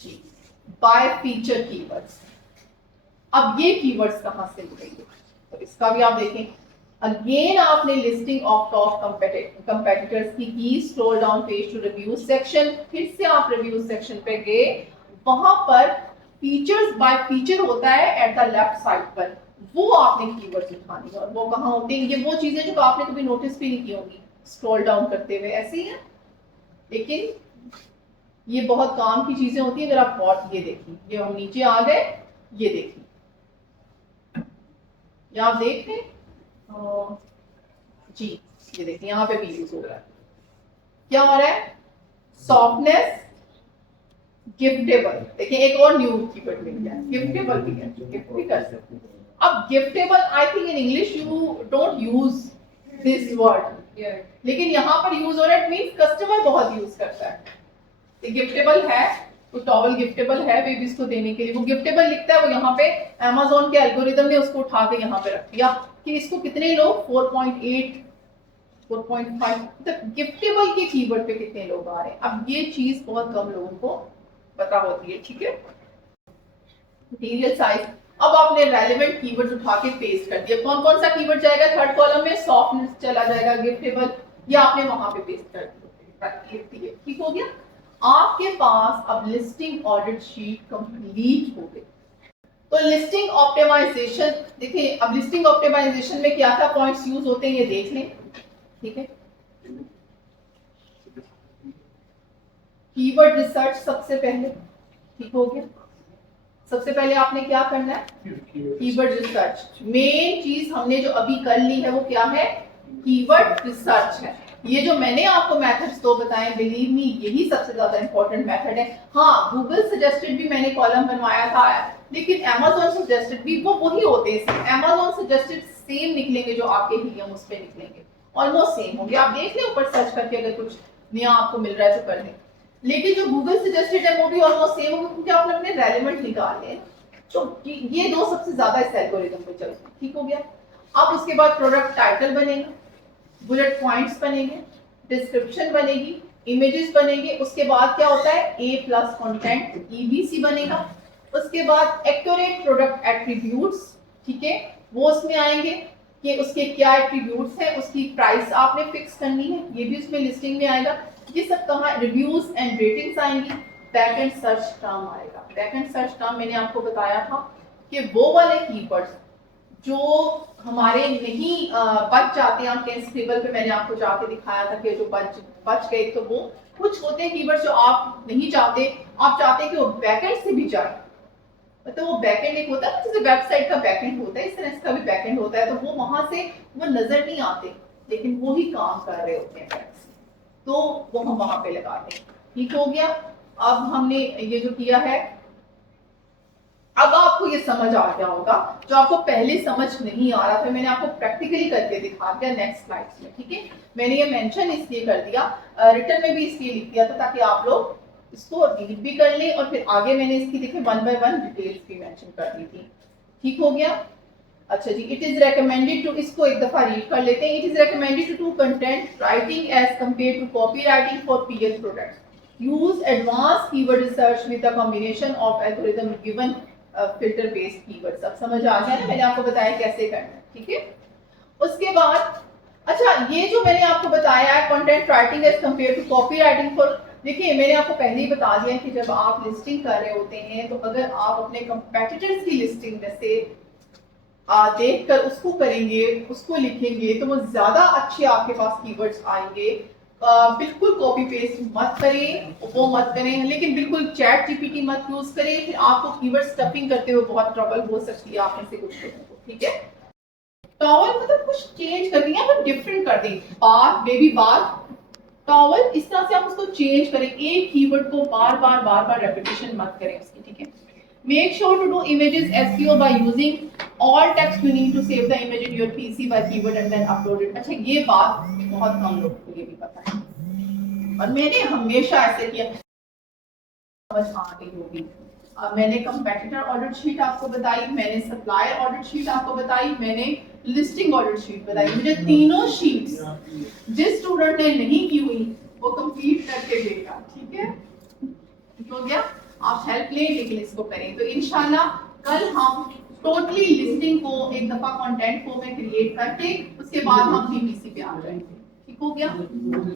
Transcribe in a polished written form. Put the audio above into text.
जी, bye feature keywords. अब ये keywords कहां से मिलेंगे, तो इसका भी आप देखें। अगेन आपने लिस्टिंग ऑफ टॉप कंपेटिटर्स की scroll down page to review section, फिर से आप रिव्यू सेक्शन पे गए, वहां पर फीचर्स बाय फीचर होता है एट द लेफ्ट साइड पर, वो आपने कीवर्ड्स उठानी है। और वो कहां होते हैं, ये वो चीजें जो आपने कभी नोटिस भी नहीं की होंगी स्क्रॉल डाउन करते हुए, ऐसी है, लेकिन ये बहुत काम की चीजें होती है। अगर आप बहुत ये देखिए, ये हम नीचे आ गए, ये देखिए, ये आप देख रहे हैं जी, ये देखिए यहाँ पे भी यूज हो रहा है। क्या हो रहा है, सॉफ्टनेस, गिफ्टेबल। देखिए एक और न्यू कीवर्ड मिल गया, गिफ्टेबल भी है, गिफ्ट भी कर सकते हैं। अब giftable, I think in English you don't use this word, लेकिन यहाँ पर यूज हो रहा है, इट मींस कस्टमर बहुत यूज करता है। गिफ्टेबल है, तो टॉवल गिफ्टेबल है बेबीज को देने के लिए, वो गिफ्टेबल लिखता है, वो यहाँ पे अमेज़न के एल्गोरिदम ने उसको उठा के यहाँ पे रख दिया कि इसको कितने लोग 4.8 4.5 तक गिफ्टेबल के कीवर्ड पे कितने लोग आ रहे हैं। अब ये चीज बहुत कम लोगों को पता होती है, ठीक है। मटेरियल साइज, अब आपने रेलेवेंट कीवर्ड्स उठा के पेस्ट कर दिया, कौन कौन सा कीवर्ड जाएगा थर्ड कॉलम में, सॉफ्टनेस चला जाएगा, गिफ्टेबल, ये आपने वहां पे पेस्ट कर दिया, ठीक हो गया। आपके पास अब लिस्टिंग ऑडिट शीट कंप्लीट हो गई। तो लिस्टिंग ऑप्टिमाइजेशन, देखिए अब लिस्टिंग ऑप्टिमाइजेशन में क्या क्या पॉइंट्स यूज होते हैं ये देख लें, ठीक है। कीवर्ड रिसर्च सबसे पहले, ठीक हो गया। सबसे पहले आपने क्या करना है, कीवर्ड रिसर्च। मेन चीज हमने जो अभी कर ली है वो क्या है, कीवर्ड रिसर्च है। ये जो मैंने आपको मेथड्स दो बताए, बिलीव मी यही सबसे ज्यादा इंपॉर्टेंट मेथड है। हाँ, गूगल सजेस्टेड भी मैंने कॉलम बनवाया था, लेकिन Amazon सजेस्टेड भी वो वही होते हैं। Amazon सजेस्टेड सेम निकलेंगे जो आपके हीलियम उस पे निकलेंगे, ऑलमोस्ट सेम होंगे। आप देख लें ऊपर सर्च करके, अगर कुछ नया आपको मिल रहा है तो कर लें। लेकिन जो गूगल सजेस्टेड है वो भी ऑलमोस्ट सेम होगा, क्योंकि आपने अपने रेलेवेंट निकाले हैं। तो ये दो सबसे ज्यादा इस एल्गोरिथम पे चलते हैं, ठीक हो गया। अब उसके बाद प्रोडक्ट टाइटल बनेगा, बुलेट पॉइंट्स बनेंगे, डिस्क्रिप्शन बनेगी, इमेजेस बनेंगे। उसके बाद क्या होता है, A+ कंटेंट EBC बनेगा। उसके बाद एक्यूरेट प्रोडक्ट एट्रीब्यूट्स, ठीक है, वो उसमें आएंगे कि उसके क्या एट्रीब्यूट्स हैं, उसकी प्राइस आपने फिक्स करनी है, ये भी उसमें लिस्टिंग में आएगा। ये सब कहाँ, रिव्यूज एंड रेटिंग्स आएंगी। बैक एंड सर्च टर्म आएगा। बैक एंड सर्च टर्म मैंने आपको बताया था कि वो वाले कीवर्ड्स जो हमारे नहीं बच जाते हैं, टेंस टेबल पे मैंने आपको जाके दिखाया था कि जो बच गए, तो वो कुछ होते हैं कीवर्ड्स जो आप नहीं चाहते, आप चाहते हैं कि वो बैकएंड से भी जाए। तो वो बैकएंड एक होता है, जैसे वेबसाइट का बैकएंड होता है, इस तरह इसका भी बैकएंड होता है, तो वो वहां से वो नजर नहीं आते, लेकिन वो ही काम कर रहे होते हैं, तो वो हम वहां पे लगाते हैं, ठीक हो गया। अब हमने ये जो किया है, अब आपको ये समझ आ गया होगा, जो आपको पहले समझ नहीं आ रहा था, मैंने आपको प्रैक्टिकली करके दिखा दिया नेक्स्ट स्लाइड्स में, ठीक है। मैंने ये मेंशन इसलिए कर दिया, रिटर्न में भी इसलिए लिख दिया था, ताकि आप लोग इसको रीड भी कर लें, और फिर आगे मैंने इसकी देखिए 1 by 1 डिटेल्स भी मेंशन कर दी थी, ठीक हो गया। अच्छा जी, इट इज रिकमेंडेड टू, इसको एक दफा रीड कर लेते हैं। It is recommended to content writing as compare to copy writing for PL products. Use advance keyword research with a combination of algorithm given filter based keywords. अब समझ आ गया ना, मैंने आपको बताया कैसे करना है, ठीक है। उसके बाद अच्छा, ये जो मैंने आपको बताया है content writing as compare to copy writing for, देखिए मैंने आपको पहले ही बता दिया कि जब आप लिस्टिंग कर रहे होते हैं, तो अगर आप अपने कंपेटिटर्स की लिस्टिंग में से देखकर उसको करेंगे, उसको लिखेंगे, तो वो ज्यादा अच्छे आपके पास कीवर्ड्स आएंगे। बिल्कुल कॉपी पेस्ट मत करें, वो मत करें, लेकिन बिल्कुल चैट GPT मत यूज करें, फिर आपको कीवर्ड स्टफिंग करते हुए बहुत ट्रबल हो सकती है आप में से कुछ लोगों को, ठीक है। टॉवल मतलब कुछ चेंज कर दिया, मतलब डिफरेंट कर दें, बार बेबी बार टॉवल, इस तरह से आप उसको चेंज करें, एक कीवर्ड को बार बार रेपिटेशन मत करें उसकी, ठीक है। Make sure to do images SEO by using all text you need to save the image in your PC by keyword and then upload it। अच्छा, ये बात बहुत कम लोगों को ये भी पता है, और मैंने हमेशा ऐसे किया, समझ आ गई होगी। मैंने कंपेटिटर ऑडिट शीट आपको बताई, मैंने सप्लायर ऑडिट शीट आपको बताई, मैंने लिस्टिंग ऑडिट शीट बताई। मुझे तीनों शीट्स जिस स्टूडेंट ने नहीं की हुई वो कंप्लीट करके देगा, ठीक है, हो गया। आप हेल्प लें लेकिन इसको करें। तो इंशाल्लाह कल हम टोटली लिस्टिंग को एक दफा कंटेंट को मैं क्रिएट करके उसके बाद हम पीपीसी पे आ जाएंगे। ठीक हो गया।